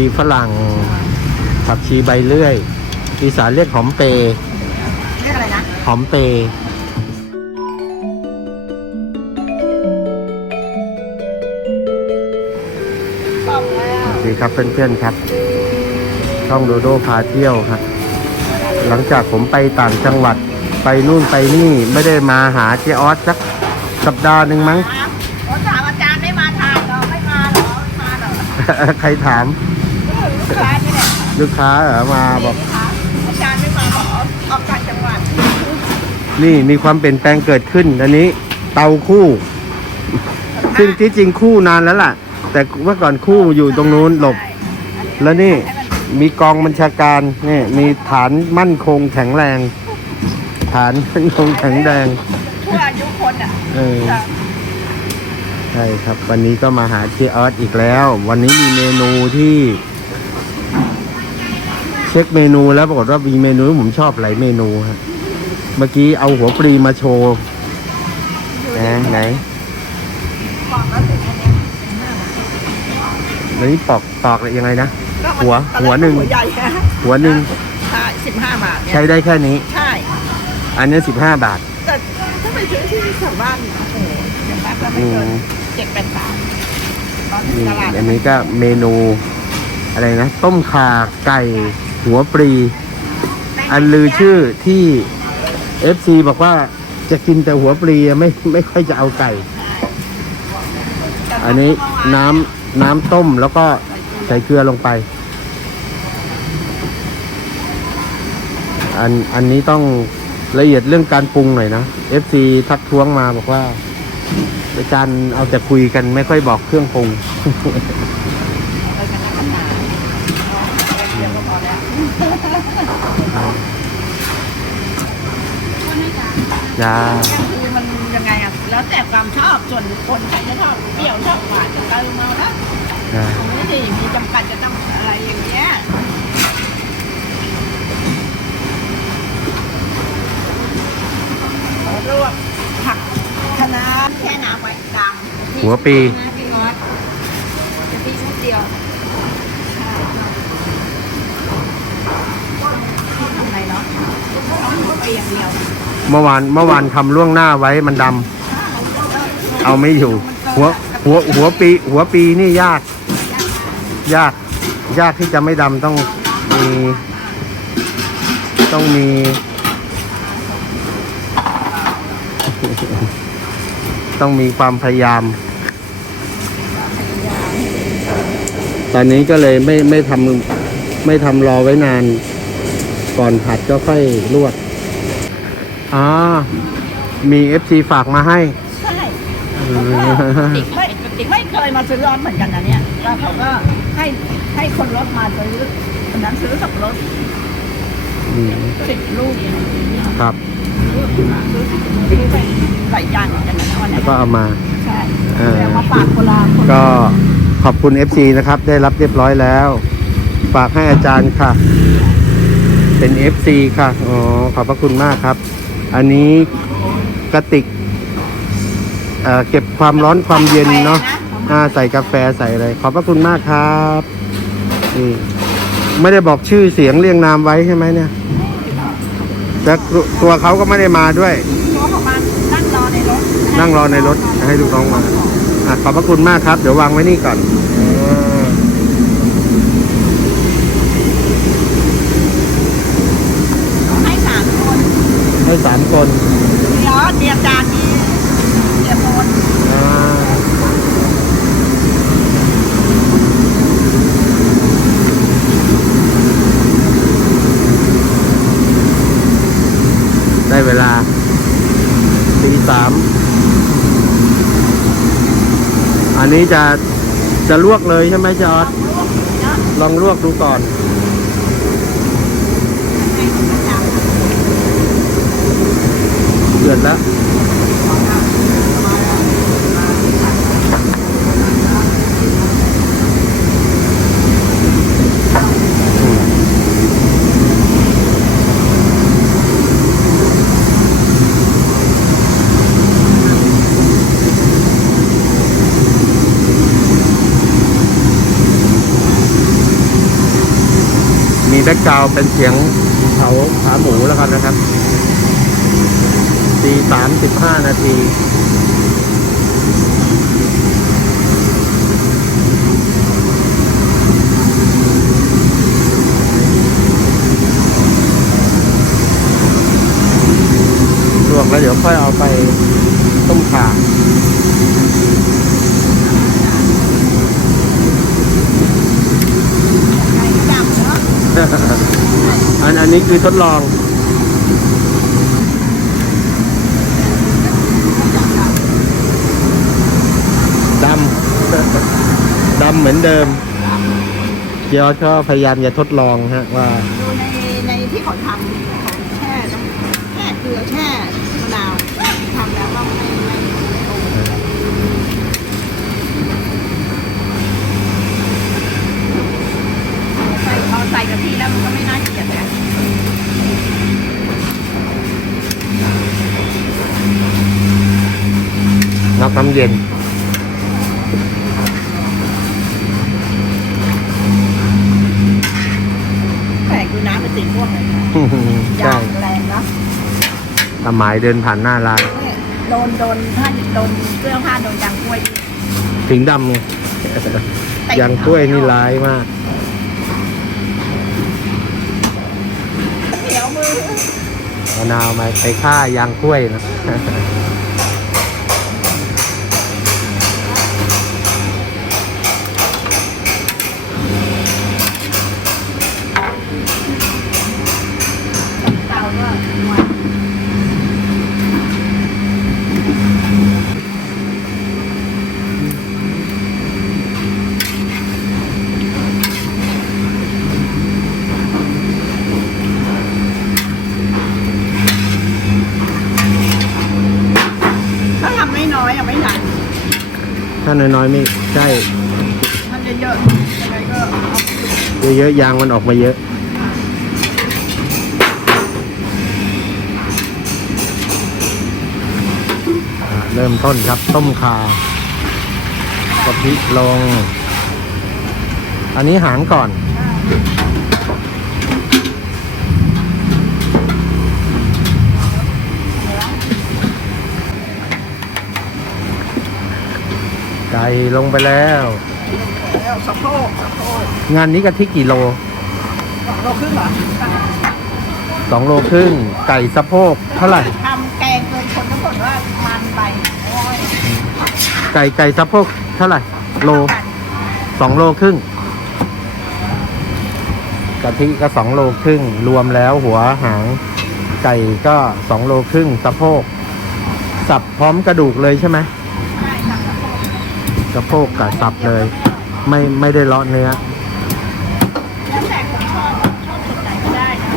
ชีฝรั่ง ผักชีใบเลื่อย อีสานเรียกหอมเปย์เรียกอะไรนะ หอมเปย์ต้มแล้วสวัสดีครับเพื่อนๆครับ ช่องโดโดพาเที่ยวครับ หลังจากผมไปต่างจังหวัดไปนู่นไปนี่ไม่ได้มาหาเจออสสักสัปดาห์หนึ่งมั้ง ผมถามอาจารย์ไม่มาทานเหรอไม่มาเหรอไม่มาเหรอ ใครถาม ลูกค้านี่แหละลูกค้าเหรอมาบอกถามอาจารย์ไม่มาบอกออกต่างจังหวัดนี่มีความเปลี่ยนแปลงเกิดขึ้น อันนี้ เตาคู่ ซึ่งที่จริงคู่นานแล้วล่ะ แต่เมื่อก่อนคู่อยู่ตรงนู้นหลบ แล้วนี่มีกองบัญชาการนี่มีฐานมั่นคงแข็งแรง ฐานมั่นคงแข็งแรงทั่วอายุคนอะเออ ใช่ครับ วันนี้ก็มาหาเจออสอีกแล้ว วันนี้มีเมนูที่ เช็คเมนูแล้วปรากฏว่ามีเมนูที่ผมชอบหลายเมนูครับเมื่อกี้เอาหัวปรีมาโชว์นะไหนบอกแล้วถึงอันเนี้ยแล้วนี่ปอกปอกอะไรยังไงนะก็มันหัวตอนแรกหัวหนึ่งหัวใหญ่ฮะหัวหนึ่งใช่สิบห้าบาทเนี่ยใช้ได้แค่นี้ ใช่ อันนี้สิบห้าบาท แต่ถ้าไปซื้อที่แถวบ้านโอ้โหอย่างมากก็ไม่อืเกินมเจ็ดแปดบาทตอนที่นี่ตลาดอันนี้ก็เมนูอะไรนะ ต้มข่าไก่ หัวปรี อันลือชื่อที่ FC บอกว่าจะกินแต่หัวปลีไม่ไม่ค่อยจะเอาไก่ อันนี้น้ำน้ำต้มแล้วก็ใส่เกลือลงไป อันอันนี้ต้องละเอียดเรื่องการปรุงหน่อยนะ FC ทักท้วงมาบอกว่าอาจารย์เอาแต่คุยกันไม่ค่อยบอกเครื่องปรุง เอาไปกันนักกันหนาเอาเดียวก็พอแล้ว จ้าเนี่ยคือมันยังไงอะแล้วแต่ความชอบส่วนบุคคนใครจะชอบเปรี้ยวชอบหวานจะเติมเอาแล้วจ้าไม่ได้มีจำกัดจะต้องอะไรอย่างเงี้ยรวบผักคะน้าแค่น้ำไว้ดำหัวปี นะพี่น้อยจะพี่ชุดเดียวพี่ทำไงเนาะเอาหัวปีอย่างเดียว เมื่อวานเมื่อวานทำล่วงหน้าไว้มันดำเอาไม่อยู่ หัว หัวหัวปี หัวปีนี่ยาก ยาก ยากที่จะไม่ดำต้องมี ต้องมีต้องมีความพยายาม ตอนนี้ก็เลยไม่ไม่ทำไม่ทำรอไว้นาน ก่อนผัดก็ค่อยลวก อ๋อ มีเอฟซีฝากมาให้ ใช่ติ๊กไม่ติ๊กไม่เคยมาซื้อร้อนเหมือนกันนะเนี่ยแล้วเขาก็ให้ให้คนรถมาซื้อคนนั้นซื้อสับรถอืมสิบลูกครับ ซื้อซื้อไปหลายอย่างเหมือนกันนะวันแล้นี้วก็เอามา ใช่เออ แล้วมาฝากคนละคนละก็ขอบคุณ FC นะครับ ได้รับเรียบร้อยแล้ว ฝากให้อาจารย์ค่ะ เป็น FC ค่ะ อ๋อ ขอบพระคุณมากครับ อันนี้กระติกเอ่อเก็บความร้อนความเย็นเนาะอ่าใส่กาแฟใส่อะไรขอบพระคุณมากครับนี่ไม่ได้บอกชื่อเสียงเรียงนามไว้ใช่ไหมเนี่ยแต่ตัวเขาก็ไม่ได้มาด้วย ตัวประมาณนั่งรอในรถ นั่งรอในรถให้ลูกน้องมาอะขอบพระคุณมากครับ เดี๋ยววางไว้นี่ก่อนอ่า ให้สามคน ให้สามคนเดี๋ยวเตรียมจานนี้เตรียมโมนอ่าได้เวลาตีสามอันนี้จะจะลวกเลยใช่ไหมจอร์ดลองลวกดูก่อน บแล้วมีแบ็กกราวเป็นเสียงเขาขาหมูแล้วกันนะครับ ตีสามสิบห้านาทีลวกแล้วเดี๋ยวค่อยเอาไปต้มข่าไก่ดำเนาะอันอันนี้คือทดลอง ดำ ดำเหมื อนเดิมเดี๋ยวก็พยายามจะทดลองฮะว่าดูในในที่เขาทำเขาแช่น้ำแช่เกลือแช่มะนาวทำแล้วก็ไม่ไม่ไม่โอเคใส่พอใส่กะทิแล้วมันก็ไม่น่าเกลียดเลยน็อกน้ำเย็น แปลกดูน้ำเป็นสีม่วงเลย ใช่ ยางแรงเนาะ สมัยเดินผ่านหน้าร้านเนี่ยโดนโดนถ้าโดนเสื้อผ้าโดนยางกล้วยถึงดำไงยางกล้วยนี่ร้ายมาก เหนียวมือมะนาวมาไปฆ่ายางกล้วยนะ น้อยๆไม่ใช่มันจะเยอะยังไงก็เยอะๆยางมันออกมาเยอะเริ่มต้นครับต้มคากะทิลง อันนี้หางก่อน ไก่ลงไปแล้ว แล้วสะโพกสะโพกงานนี้กะทิกี่โลสองโลครึ่งเหรอสองโลครึ่งไก่สะโพกเท่าไหร่ทำแกงเลยคนก็บ่นว่ามันไปโอ้ยไก่ไก่สะโพกเท่าไหร่ โลสองโลครึ่งกะทิก็สองโลครึ่ง รวมแล้วหัวหาง ไก่ก็สองโลครึ่งสะโพก สับพร้อมกระดูกเลยใช่ไหมใช่ทำสะโพก สะโพกกับสับเลย ไม่ไม่ได้เลาะเนื้อแล้วแต่คนชอบชอบสุดไหนก็ได้นะ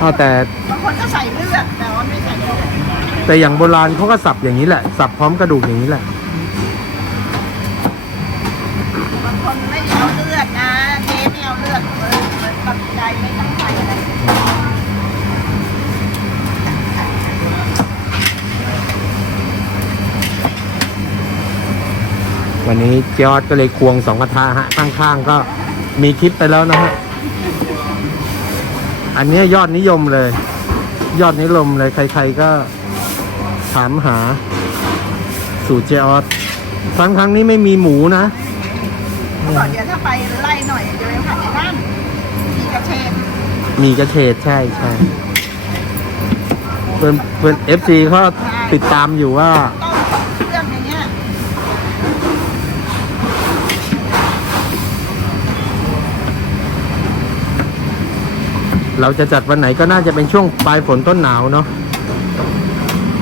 อ้าวแต่บางคนก็ใส่เลือดแต่ว่าไม่ใส่เลือดแต่อย่างโบราณเขาก็สับอย่างนี้แหละ สับพร้อมกระดูกอย่างนี้แหละบางคนไม่เอาเลือดนะเจ๊ไม่เอาเลือดเออเหมือนตัดใจไม่ต้องใส่อะไร วันนี้เจออดก็เลยควงสองกระทะฮะข้างๆก็มีคลิปไปแล้วนะฮะ อันเนี้ยยอดนิยมเลย ยอดนิยมเลย ใครๆก็ถามหา สูตรเจออดครั้งครั้งนี้ไม่มีหมูนะก่อนเดี๋ยวถ้าไปไล่หน่อยจะไปผัดในนั่นมีกระเชนมีกระเฉดใช่ใช่เพื่อนเพื่อนเอฟซีเขาติดตามอยู่ว่า ต้มเครื่องอย่างเงี้ย เราจะจัดวันไหนก็น่าจะเป็นช่วงปลายฝนต้นหนาวเนาะ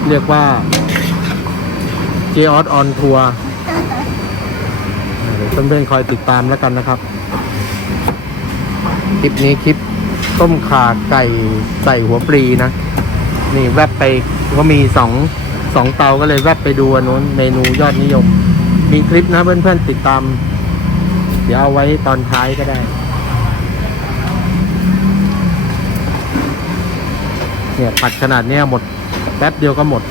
เรียกว่าเจออสออนทัวร์เดี๋ยวเพื่อนๆคอยติดตามแล้วกันนะครับ คลิปนี้คลิปต้มขาไก่ใส่หัวปลีนะ นี่แวบไปก็มีสองสองเตาก็เลยแวบไปดูอันนู้นเมนูยอดนิยม มีคลิปนะเพื่อนๆติดตาม เดี๋ยวเอาไว้ตอนท้ายก็ได้ เนี่ยผัดขนาดเนี้ยหมดแป๊บเดียวก็หมด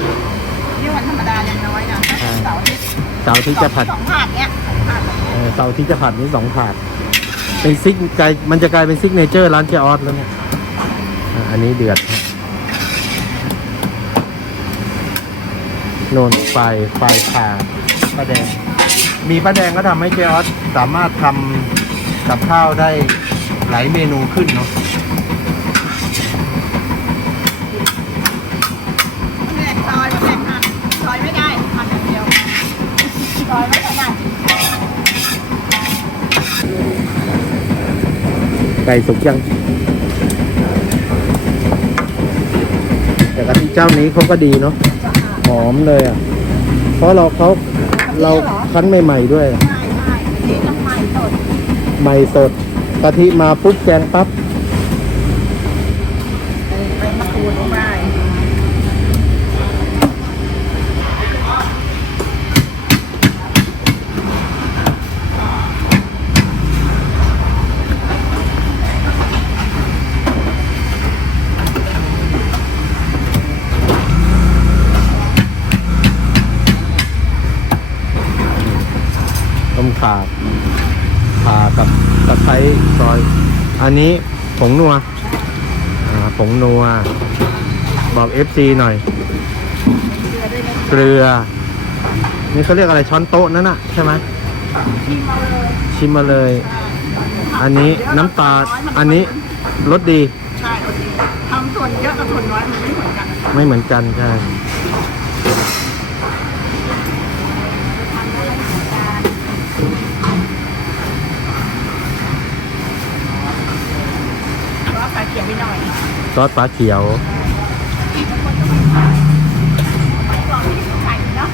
นี่วันธรรมดายังน้อยนะถ้าเสาร์อาทิตย์เสาร์ที่จะผัดสองถาดเนี้ยสองถาดเออเสาร์ที่จะผัดนี้สองถาดเเป็นซิกกลายมันจะกลายเป็นซิกเนเจอร์ร้านเจออสแล้วเนี่ยอะอันนี้เดือดฮะโน่นไฟไฟขาป้าแดง มีป้าแดงก็ทำให้เจออสสามารถทำกับข้าวได้หลายเมนูขึ้นเนาะ แม่ซอยมาแม่หั่นซอยไม่ได้หั่นอย่างเดียวซอยไม่ได้ ไก่สุกยัง แต่กะทิเจ้านี้เขาก็ดีเนาะหอมเลยอะ เพราะเราเขาเราคั้นใหม่ๆด้วยใช่ใช่นี่ต้องใหม่สด ใหม่สดกะทิมาปุ๊บแกงปั๊บ เป็นมะกรูดลงไป ต้มขาผ่ากับ ตะไคร้ซอย อันนี้ผงนัวอ่าผงนัว บอก FC หน่อยเกลือด้วยนะเกลือ นี่เขาเรียกอะไรช้อนโต๊ะนั่นน่ะใช่ไหมชิมเอาเลยชิมมาเลย อันนี้น้ำตาล อันนี้รสดี ใช่โอเคทำส่วนเยอะกับส่วนน้อยมันไม่เหมือนกัน ไม่เหมือนกันใช่ ก็ใส่เขียวไปหน่อย ซอสปลาเขียวลองที่ไข่เนาะ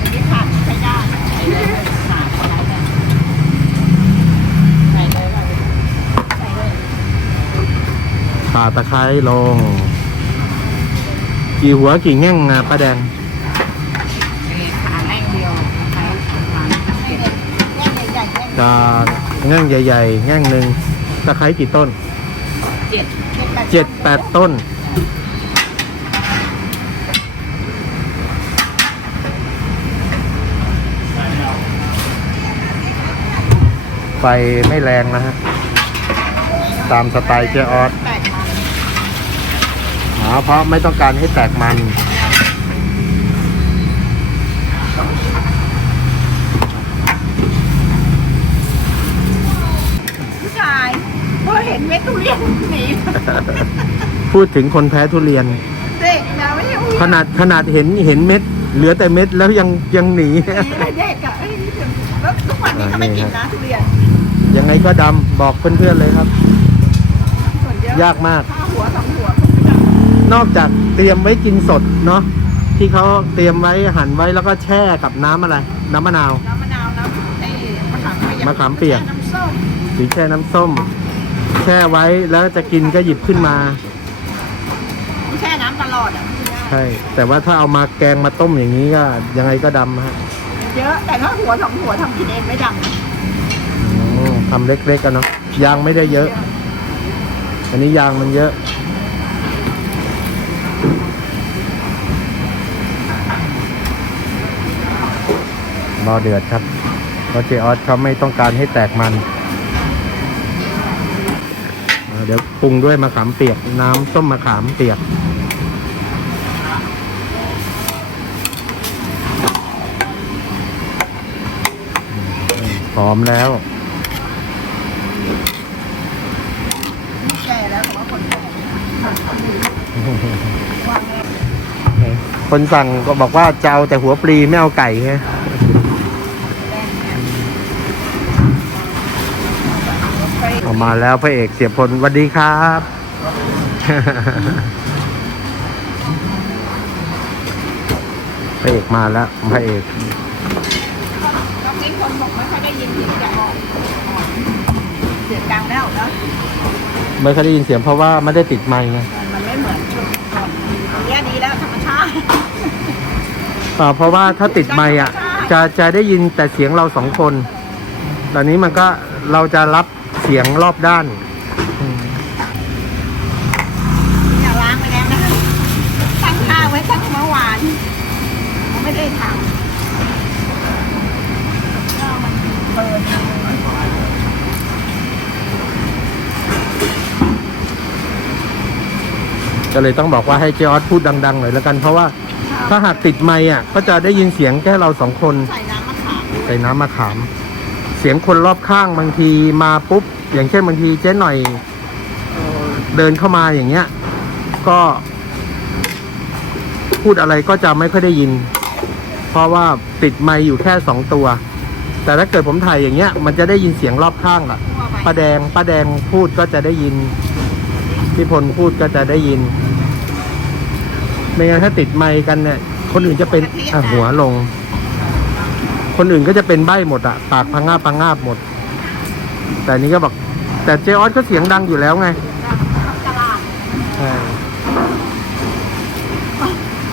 อันนี้ขาดใช้ได้ใส่เลยขาดใช้ได้ใส่เลยใส่เลยข่าตะไคร้ลง กี่หัวกี่แง่งอะป้าแดงขาแรงเดียวใช้ขาแง่ใหญ่ๆจะแง่งใหญ่ ๆ แง่งหนึ่งตะไคร้กี่ต้นเจ็ด เจ็ดแปดต้น ไฟไม่แรงนะฮะ ตามสไตล์เจออสหาเพราะไม่ต้องการให้แตกมัน ผู้ชายพอเห็นเม็ด ทุเรียนหนีพูดถึงคนแพ้ทุเรียน เด็กนะไม่ใช่ผู้ใหญ่ขนาดขนาดเห็นเห็นเม็ด เหลือแต่เม็ดแล้วยังยังหนีหนีเลยเด็กอะเอ้ยแล้วทุกวันนี้ก็ไม่กินนะทุเรียนยังไงก็ดำบอกเพื่อนๆเลยครับ ส่วนเยอะยากมาก ห้าหัวสองหัวผมไม่ได้นอกจากเตรียมไว้กินสดเนาะที่เขาเตรียมไว้หั่นไว้แล้วก็แช่กับน้ำอะไร น้ำมะนาว น้ำมะนาวน้ำไอ้มะขามเปียกมะขามเปียก น้ำส้ม หรือแช่น้ำส้ม แช่ไว้แล้วจะกินก็หยิบขึ้นมาแช่น้ำตลอดอะใช่แต่ว่าถ้าเอามาแกงมาต้มอย่างนี้ก็ ยังไงก็ดำฮะเยอะแต่ถ้าหัวสองหัวทำกินเองไม่ดำนะอืมทำเล็กๆกันเนาะยางไม่ได้เยอะ อันนี้ยางมันเยอะ รอเดือดครับเพราะเจออสเขาไม่ต้องการให้แตกมันอ่า เดี๋ยวปรุงด้วยมะขามเปียก น้ำส้มมะขามเปียก หอมแล้วแก่แล้วผมว่าคนแก่วางเลยคนสั่งก็บอกว่าจะเอาแต่หัวปลีไม่เอาไก่ฮะ ไป ออกมาแล้วพระเอกเสียพลสวัสดีครับ พระเอกมาแล้วพระเอกตอนนี้คนบอกไม่ค่อยได้ยินเสียงจากบอกเสียงดังแล้วนะไม่เคยได้ยินเสียงเพราะว่าไม่ได้ติดไมค์ไงมันไม่เหมือนชุดก่อนอันเนี้ยดีแล้วธรรมชาติอ่าเพราะว่าถ้าติดไมค์อะ จะจะได้ยินแต่เสียงเราสองคนตอนนี้มันก็เราจะรับ เสียงรอบด้านอย่าล้างไปแล้วนะตั้งค่าไว้ตั้งเมื่อวานไม่ได้ทำก็มันเปิดก็เลยต้องบอกว่าให้เจออสพูดดังๆหน่อยแล้วกัน เพราะว่าถ้าหากติดไม่อะก็จะได้ยินเสียงแค่เราสองคน ใส่น้ำมะขามใส่น้ำมะขาม เสียงคนรอบข้างบางทีมาปุ๊บ อย่างเช่นบางทีเจ๊หน่อยเดินเข้ามาอย่างเงี้ย ก็ พูดอะไรก็จะไม่ค่อยได้ยิน เพราะว่าติดไมค์อยู่แค่สองตัว แต่ถ้าเกิดผมถ่ายอย่างเงี้ย มันจะได้ยินเสียงรอบข้างล่ะทั่วไปป้าแดงป้าแดงพูดก็จะได้ยินพี่พลพูดก็จะได้ยินไม่งั้นถ้าติดไมค์กันเนี่ย คนอื่นจะเป็นหัวลง คนอื่นก็จะเป็นใบ้หมดอะปากพังงาบพังงาบหมด แต่อันนี้ก็บอก แต่เจออสก็เสียงดังอยู่แล้วไงตลาดใช่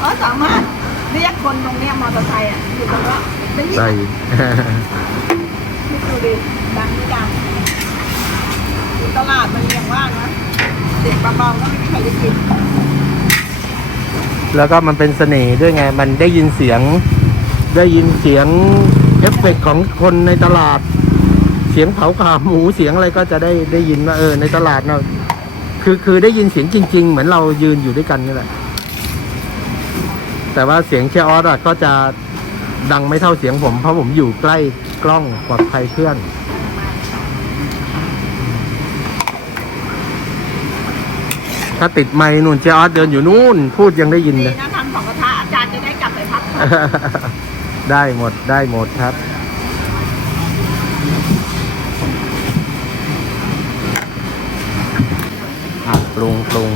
อ๋อสามารถเรียกคนตรงเนี้ยมอเตอร์ไซค์อะอยู่ตรงว่าได้ยินใช่นี่ดูดิดังไม่ดังอยู่ตลาดมันยังว่างนะเด็กเบาๆก็ไม่มีใครได้ยินแล้วก็มันเป็นเสน่ห์ด้วยไง มันได้ยินเสียง ได้ยินเสียงเอฟเฟกต์ของคนในตลาด เสียงเผาขาหมูเสียงอะไรก็จะได้ได้ยินว่าเออในตลาดเนาะคือคือได้ยินเสียงจริง ๆ เหมือนเรายืนอยู่ด้วยกันนี่แหละ แต่ว่าเสียงเชออสอะก็จะดังไม่เท่าเสียงผม เพราะผมอยู่ใกล้กล้องปลอดภัยเพื่อนถ้าติดไมค์นู่นเชยร์ออสเดินอยู่นู่น พูดยังได้ยินเลยนะทำสองกระทะอาจารย์จะได้กลับไปพัก ได้หมดได้หมดครับ อะปรุงปรุง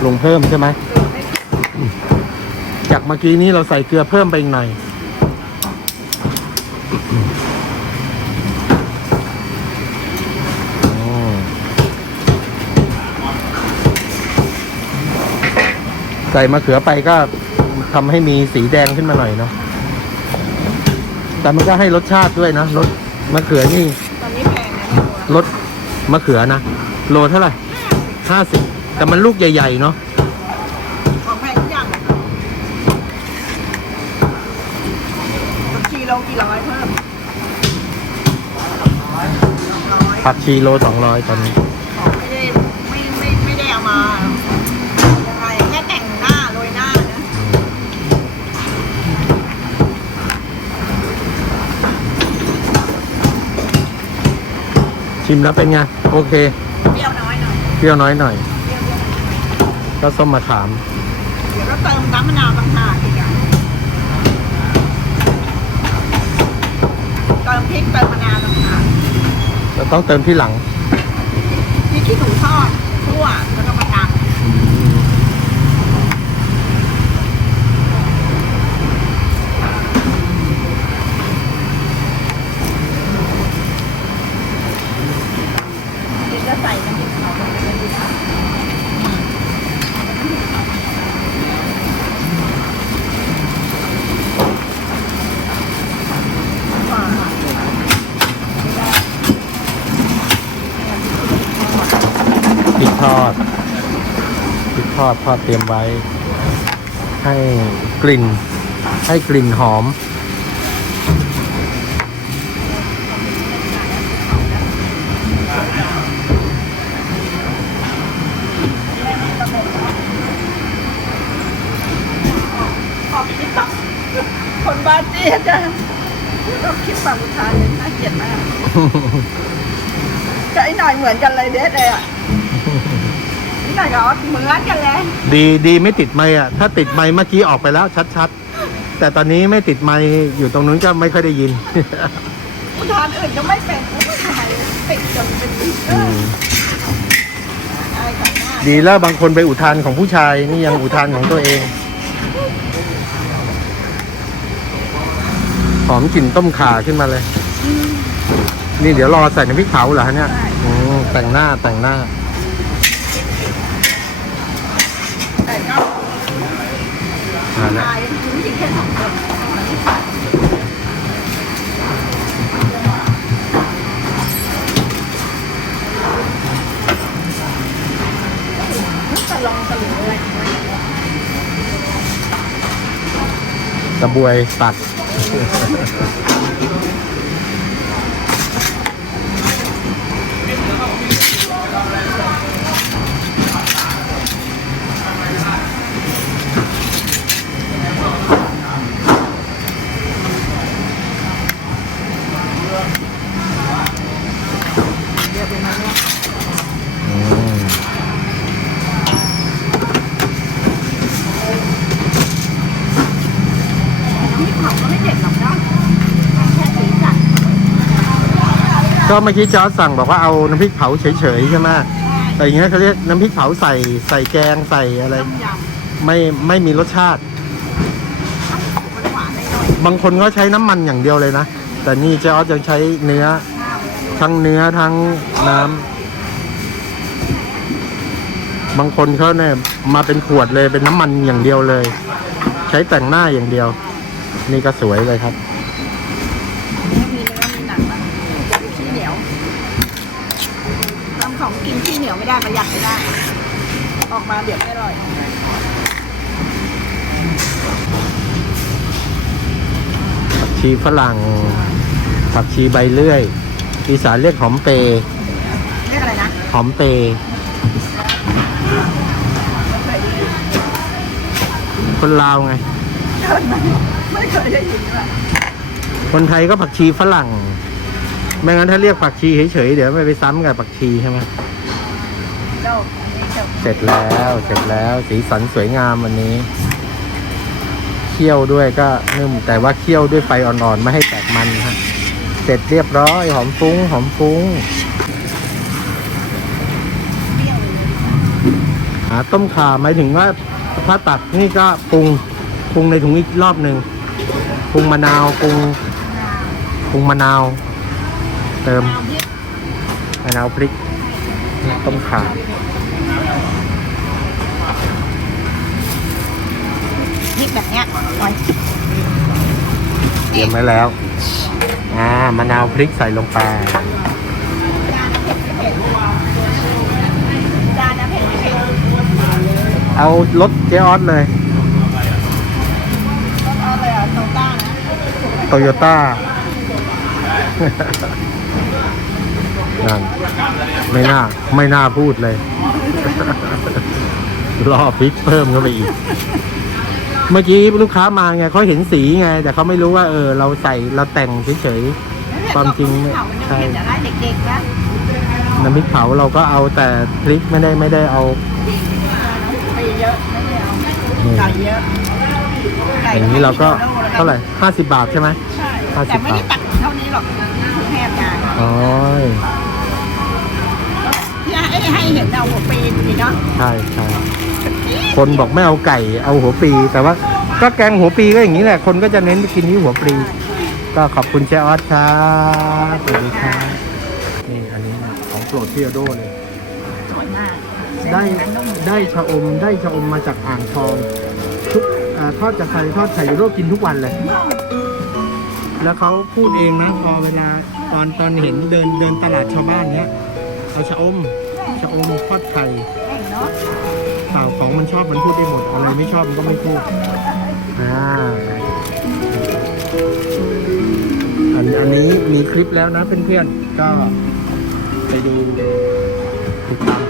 ปรุงเพิ่มใช่ไหม จากเมื่อกี้นี้เราใส่เกลือเพิ่มไปอีกหน่อย ใส่มะเขือไปก็ทำให้มีสีแดงขึ้นมาหน่อยเนาะ แต่มันก็ให้รสชาติด้วยนะรสมะเขือนี่ตอนนี้แพงนะตัวรสมะเขือนะ โลเท่าไหร่ห้าสิบแต่มันลูกใหญ่ ๆ เนาะของแพงทุกอย่างเลยกิโลกี่ร้อยเพิ่มร้อยผักชีโลสองร้อยตอนนี้ ของไม่ได้ไม่ไม่ไม่ได้เอามายังไงแค่แต่งหน้าโรยหน้านะ ชิมแล้วเป็นไง โอเค เปรี้ยวน้อยหน่อยเปรี้ยวน้อยหน่อย เปรี้ยวเยอะก็ส้มมะขาม เดี๋ยวก็เติมน้ำมะนาวต่างหากอีกอะเติมพริกเติมมะนาวต่างหากเราต้องเติมที่หลัง พริกขี้หนูทอดคั่วแล้วก็มาตำ เดี๋ยวจะใส่น้ำพริกเผาลงไปในนี้ค่ะว้าว พริกทอดพริกท อดทอดเตรียมไว้ ให้กลิ่น ให้กลิ่นหอมออกคลิปแบบคนบ้าจี้จ้ะต้องคลิปแบบอุทานเลยน่าเกลียดมากกับไอ้หน่อยเหมือนกันเลยเด็ดเลยอะ ไอ้หน่อยกับอเหมือนกันเลยดีดีไม่ติดไมค์อะ ถ้าติดไมค์เมื่อกี้ออกไปแล้วชัดๆ แต่ตอนนี้ไม่ติดไมค์อยู่ตรงนู้นก็ไม่ค่อยได้ยิน อุทานอื่นก็ไม่เป็นอ้ยทำไมติดจนเป็นดิเออไอ้ของหน้าดีแล้วบางคนไปอุทานของผู้ชายนี่ยังอุทานของตัวเอง หอมกลิ่นต้มข่าขึ้นมาเลย นี่เดี๋ยวรอใส่น้ำพริกเผาเหรอฮะเนี่ยอืมแต่งหน้าแต่งหน้า แต่ก็อ่านะชายผู้หญิงแค่สองคนตะลองตะหลิวอะไรกระบวยตัด ก็เมื่อกี้จอร์จสั่งบอกว่าเอาน้ำพริกเผาเฉยๆใช่ไหมแต่อย่างเงี้ยเขาเรียกน้ำพริกเผาใส่ใส่แกงใส่อะไร ต้มยไม่ไม่มีรสชาติำหวานๆหน่อยบางคนก็ใช้น้ำมันอย่างเดียวเลยนะ แต่นี่เจออสยังใช้เนื้อ ทั้งเนื้อทั้งน้ำบางคนเขาเนี่ยมาเป็นขวดเลยเป็นน้ำมันอย่างเดียวเลย ใช้แต่งหน้าอย่างเดียว นี่ก็สวยเลยครับ ๆนี่มีเนื้อมีหนังบ้างขี้เหนียวทำ ของกินขี้เหนียวไม่ได้ประหยัดไม่ได้ ออกมาเดี๋ยวไม่อร่อยผักชีฝรั่งผักชีใบเลื่อยอีสานเรียกหอมเปรย์เรียกอะไรนะหอมเปรย์คนลาวไง ไม่เคยได้ยินเลยคนไทยก็ผักชีฝรั่ง ไม่งั้นถ้าเรียกผักชีเฉยๆเดี๋ยวไม่ไปซ้ำกับผักชีใช่ไหมเจ้าอันนี้เจ้าเสร็จแล้วเสร็จแล้วสีสันสวยงามวันนี้เคี่ยวด้วยก็นุ่มแต่ว่าเคี่ยวด้วยไฟอ่อนๆไม่ให้แตกมันฮะเสร็จเรียบร้อยหอมฟุ้งหอมฟุ้งเปรี้ยวเลยหาต้มข่าหมายถึงว่าถ้าตักนี่ก็ปรุงปรุงในถุงอีกรอบหนึ่งปรุงมะนาวปรุง ปรุงมะนาว เติมน้ำพริกมะนาวพริกต้มข่าพริกแบบเนี้ยไว้เตรียมไว้แล้ว อ่ามะนาวพริกใส่ลงไปจานนะเผ็ดไม่เผ็ดจานนะเผ็ดไม่เผ็ดเอารถเจออสเลยต้องเอาเลยเหรอะโซต้านะโตโยต้า นั่นไม่น่า ไม่น่าพูดเลย รอพริกเพิ่มเข้าไปอีก เมื่อกี้ลูกค้ามาไงเขาเห็นสีไง แต่เขาไม่รู้ว่า เออ เราใส่เราแต่งเฉยความจริงไม่เผามันยังเผ็ดใช่แต่ได้เด็กๆนะๆน้ำพริกเผาเราก็เอาแต่พริกไม่ได้ไม่ได้เอาไปเยอะไม่ได้เอานี่ไก่เยอะไก่อย่างนี้เราก็เท่าไหร่ห้าสิบบาทใช่ไหมใช่ห้าสิแต่บไม่ได้ตักเท่านี้หรอกคือแห้งงานอ๋อที่ ให้ให้เห็นเอาหัวปีนดีเนาะใช่ใช่คนบอกไม่เอาไก่เอาหัวปลีแต่ว่าก็แกงหัวปลีก็อย่างนี้แหละ คนก็จะเน้นไปกินที่หัวปลีก็ขอบคุณเชออสครับสวัสดีครับนี่อันนี้ของโปรดพี่โอโดเลย สวยมากได้เส้นนั้นนุ่มได้ชะอมได้ชะอมมาจากอ่างทองทุกอ่าทอดจากไข่ทอดไข่โยโรกินทุกวันเลย แล้วเขาพูดเองนะพอเวลาตอนตอนเห็นเดินเดินตลาดชาวบ้านเนี้ยเอาชะอม ชะอมทอดไข่เองเนาะข่าวของมันชอบมันพูดได้หมด อะไรไม่ชอบมันก็ไม่พูดอ่าอันอันนี้มีคลิปแล้วนะเพื่อนๆ ก็ไปดูติดตามคลิป